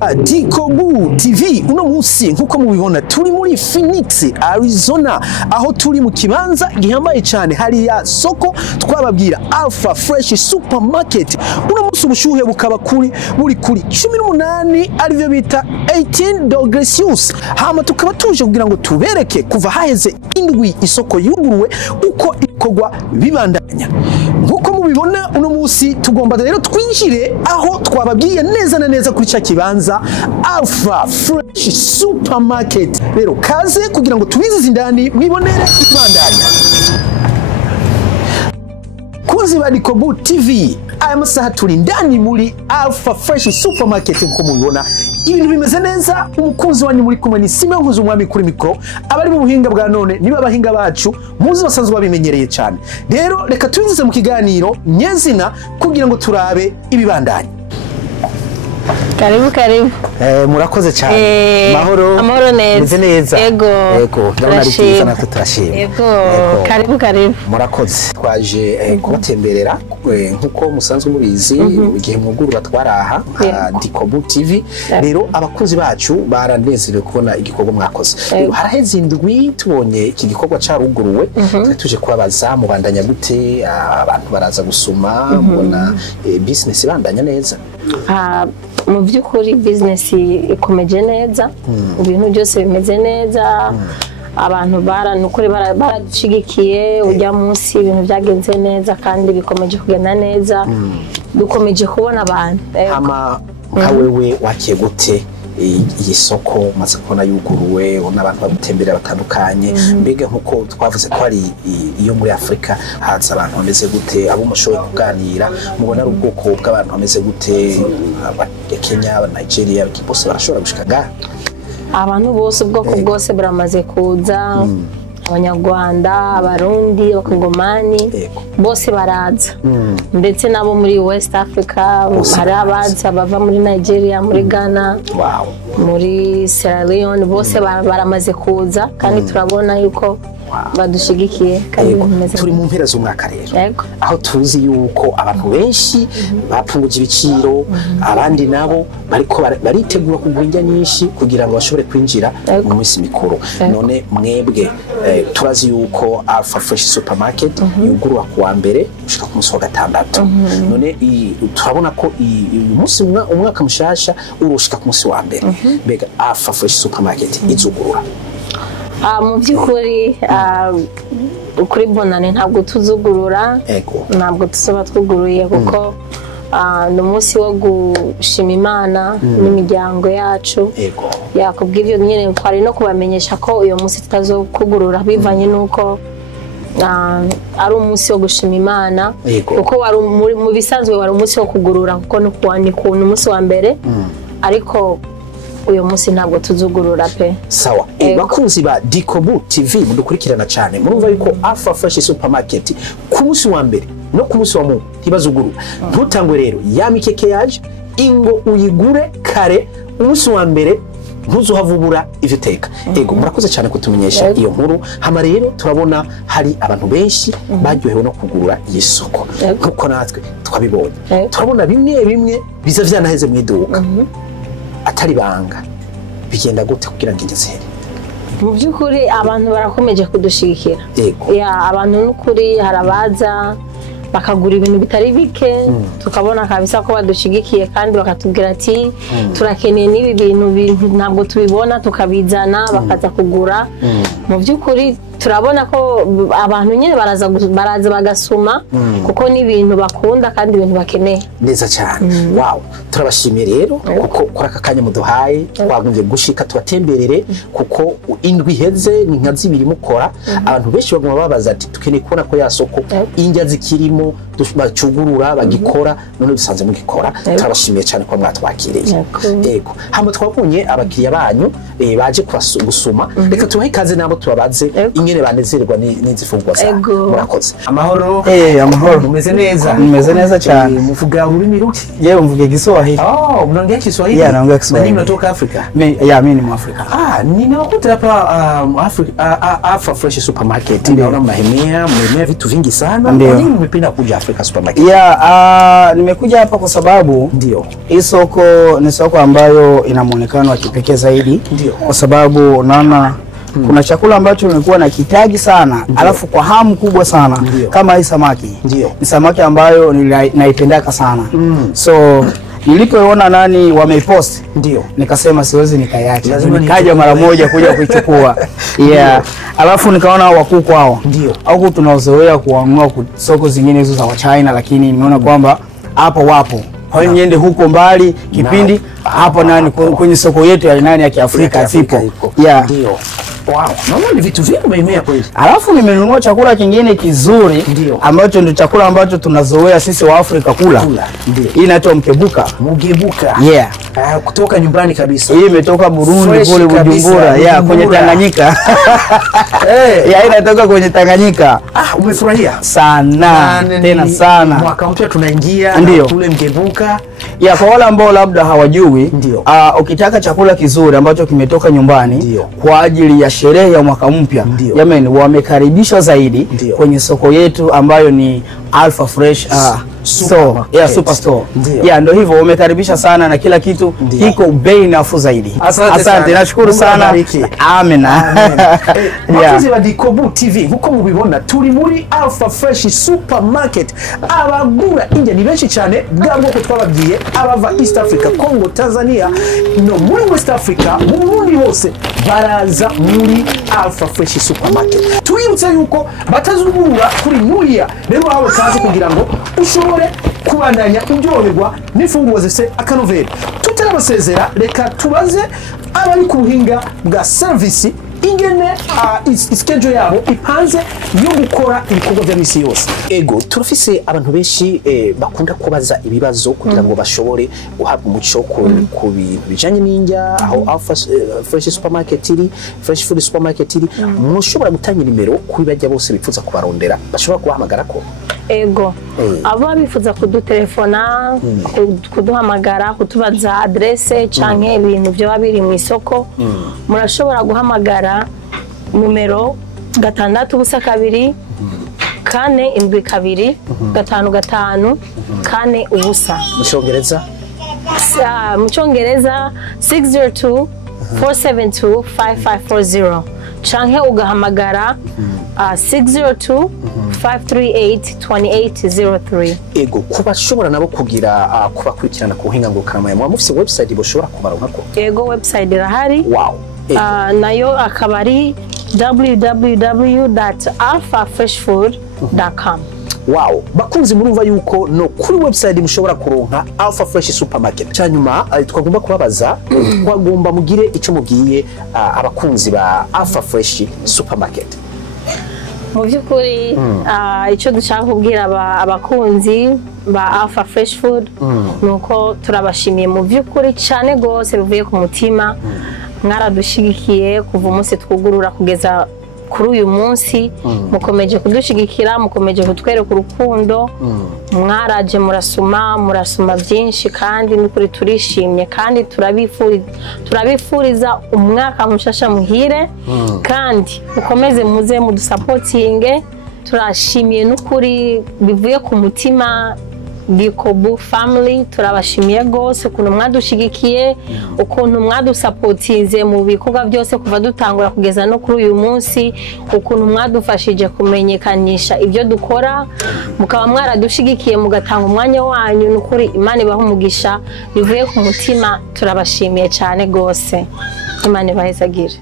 ba DICOBU TV uno munsi nkuko mubibona turi muri Phoenix Arizona aho turi mu kibanza gihambaye cyane hari ya soko twababwira Alpha Fresh Supermarket uno munsi ubushuhe bukaba buri kuri 18 arivyo bita 18 degrees Celsius hama tukaba tuje kugira ngo tubereke kuva haheze indwi isoko yuguruwe uko ikogwa bibandanya nkuko mubibona uno munsi tugomba rero twinjire aho twababwiye neza na neza kuri cha kibanza Alpha Fresh Supermarket rero kaze kugira ngo tubizize indani mwibonere ibandanya kunzi ba DICOBU TV aya masaha turi ndani muri Alpha Fresh Supermarket nko mubibona ibintu bimeze neza umukunzi wanyu muri kumwe ni Simon Nkuzu umwami kuri mikro abari mu buhinga bwa none niba abahinga bacu muzi basanzwe babimenyereye cyane rero reka tubizize mu kiganiro nyezina kugira ngo turabe ibibandanye Karibu karibu. Murakoze cyane. Mahoro. Amahoro neza. Neza. Yego. Ndabona ari cyiza natwe turashimye. Yego. Karibu karibu. Murakoze. Twaje kubatemberera nkuko musanzwe mubizi igihe mwuguru batwaraha DICOBU TV. Rero abakunzi bacu baranezerewe kubona igikorwa mwakoze. Haraheze indwi tubonye iki gikorwa caruguruwe tuje kubabaza mubandanya gute abantu baraza gusuma mubona business bandanya neza. Mu by'ukuri business ikomeje neza ibintu byose bimeze neza abantu baranukuri baradushigikiye ujya munsi ibintu byagenze neza kandi bikomeje kugenda neza dukomeje kubona abantu ama nka wewe wakiye gute iyi soko maze kubona yuguruwe n'abantu babutembera batandukanye mbega nkuko twavuze ko ari iyo muri Afrika haza abantu bameze gute abo mushoboye kuganira mubona ari ubwoko bw'abantu bameze gute Kenya Nigeria bose barashobora gushikaga abantu bose ubwoko bwose buramaze kuza Abanyarwanda abarundi abakongomani bose baraza ndetse nabo muri West Africa hari abaza bava muri Nigeria muri Ghana muri Sierra Leone bose baramaze kuza kandi turabona yuko badushigikiye kandi bimeze turi mu mpera z'umwaka rero aho tuzi yuko abantu benshi bapfunguje ibiciro abandi nabo bariko baritegura kugura indya nyinshi kugira ngo bashobore kwinjira mu minsi mikuru none mwebwe turazi yuko Alpha Fresh Supermarket yugurwa kuwa mbere ushika ku munsi wa gatandatu none turabona ko uyu munsi umwaka mushasha urushika ku munsi wa mbere mbega Alpha Fresh Supermarket izugurura mu by'ukuri kuri bonane ntabwo tuzugurura ntabwo tusoba twuguruye kuko ni umunsi wo gushima Imana n'imiryango yacu yakubwira nyine twari no kubamenyesha ko uyu munsi tutazokugurura bivanye nuko ari umunsi wo gushima Imana kuko wari mu bisanzwe wari umunsi wo kugurura kuko ni umunsi wa mbere ariko uyu munsi ntabwo tuzugurura pe sawa bakunzi ba DICOBU TV mudukurikirana cyane murumva yuko Alpha Fresh Supermarket ku munsi wa mbere no ku munsi wa mu ntibazugurura ntutangwe rero ya mikeke yaje ingo uyigure kare umunsi wa mbere ntuzuhavubura ivyo teka murakoze cyane kutumenyesha iyo nkuru hama rero turabona hari abantu benshi baryohewe no kugurura iyi soko nkuko natwe twabibonye turabona bimwe biza vyanaheze mu iduka atari banga bigenda gute kugira ngo ingeze mu by'ukuri abantu barakomeje kudushigikira abantu n'ukuri harabaza bakagura ibintu bitari bike tukabona kabisa ko badushigikiye kandi bakatubwira ati turakeneye n'ibi bintu ntabwo tubibona tukabizana bakaza kugura mu by'ukuri turabona ko abantu nyine baraza bagasuma kuko ni ibintu bakunda kandi ibintu bakeneye neza cyane wow turabashimiye rero kuko kuri aka kanya muduhaye twagumye gushika tubatemberere kuko indwi heze ni nka zibiri mukora abantu benshi baguma babaza ati tukeneye kubona ko ya soko indya zikirimo bacugurura bagikora none bisanze mugikora turabashimiye cyane ko mwatwakiriye hama twabonye abakiriya banyu baje gusuma reka tubahe ikaze nabo tubabaze nyene banezerwa n'izifungwa za murakoze. Amahoro amahoro mumeze neza cyane. Muvuga ururimi ruki? Yewe mvuge Kiswahili. Mnaongea Kiswahili? Yeah, naongea Kiswahili. Mimi natoka Afrika. Mimi ni Mwafrika. Ninakuta hapa Alpha Fresh Supermarket. Naona mnahemea vitu vingi sana. Kwa nini umependa kuja Africa Supermarket? Nimekuja hapa kwa sababu hii soko ni soko ambayo ina muonekano wa kipekee zaidi. Kwa sababu naona kuna chakula ambacho nimekuwa na kitaji sana, alafu kwa hamu kubwa sana. Kama hii samaki. Ni samaki ambayo naipendaka sana. So nilipoona wameipost nikasema siwezi nikaiacha. Nikaja mara moja kuja kuichukua. Alafu nikaona wakuku hao. Au tunaozoea kuanua soko zingine hizo za wa China, lakini nimeona kwamba hapo wapo. Kwa hiyo niende huko mbali kipindi hapo kwenye soko yetu ya Kiafrika zipo. Wow, naona ni vitu vingi umeimea kweli. Alafu nimenunua chakula kingine kizuri ambacho ndio chakula ambacho tunazoea sisi wa Afrika kula. Hii inaitwa mkebuka. Kutoka nyumbani kabisa. Hii imetoka Burundi kule Bujumbura, kwenye Tanganyika. Inatoka kwenye Tanganyika. Umefurahia? Sana, tena sana. Mwaka mpya tunaingia kule mkebuka. Kwa wale ambao labda hawajui, ukitaka chakula kizuri ambacho kimetoka nyumbani kwa ajili ya sherehe ya mwaka mpya, jamani wamekaribishwa zaidi kwenye soko yetu ambayo ni Alpha Fresh Superstore. Ndio hivyo wamekaribisha sana na kila kitu kiko bei nafuu zaidi. Asante, nashukuru sana. Amen. Wakizi wa DICOBU TV huko mubibona turi muri Alpha Fresh Supermarket. Abagura inje ni benshi cyane bwango ko twababwiye abava East Africa, Congo, Tanzania no muri West Africa, mu Burundi hose baraza muri Alpha Fresh Supermarket. Tuyibutse yuko batazugura kuri New rero aho kazi kugira ngo ushobore kubandanya uryoherwa n'ifungurwa zifite akanovera. Tutarabasezera reka tubaze abari ku buhinga bwa service ingene schedule yabo ipanze yo gukora ibikorwa bya misi yose. Turafise abantu benshi bakunda kubaza ibibazo kugira ngo bashobore guhabwa umuco ku bijanye n'indya aho Alpha Fresh Supermarket iri, Fresh Food Supermarket iri. Mushobora gutanga nimero kuri bajya bose bifuza kubarondera bashobora kubahamagara ko? Aba bifuza kudutelefona, kuduhamagara, kutubaza adresse canke ibintu byo babiri mu isoko, murashobora guhamagara numero 672 472 55 4 ubusa. Mu Cyongereza 602 472 5540 canke ugahamagara 602 538-2803. Kubashobora nabo kugira kubakurikirana ku buhinga ngurukanabumenyi mufise website boshobora kubaronkako? Website irahari. Nayo akaba ari www.alphafreshfood.com. Bakunzi murumva yuko no kuri website mushobora kuronka Alpha Fresh Supermarket. Cyanyuma twagomba kubabaza twagomba mugire ico mugiye abakunzi ba Alpha Fresh Supermarket. Mu by'ukuri icyo dushaka kubwira abakunzi ba Alpha Fresh Food nuko turabashimiye mu by'ukuri cyane gose bivuye ku mutima. Mwaradushigikiye kuva umunsi twugurura kugeza kuri uyu munsi, mukomeje kudushigikira, mukomeje kutwereka urukundo, mwaraje murasuma byinshi kandi n'ukuri turishimye kandi turabifuriza umwaka mushasha muhire kandi mukomeze muze mudusupportinge. Turashimiye n'ukuri bivuye ku mutima DICOBU family, turabashimiye gose ukuntu mwadushigikiye, ukuntu mwadusupportinze mu bikorwa byose kuva dutangura kugeza no kuri uyu munsi, ukuntu mwadufashije kumenyekanisha ibyo dukora, mukaba mwaradushigikiye mugatanga umwanya wanyu. N'ukuri Imana ibaha umugisha bivuye ku mutima, turabashimiye cyane gose. Imana ibahezagire.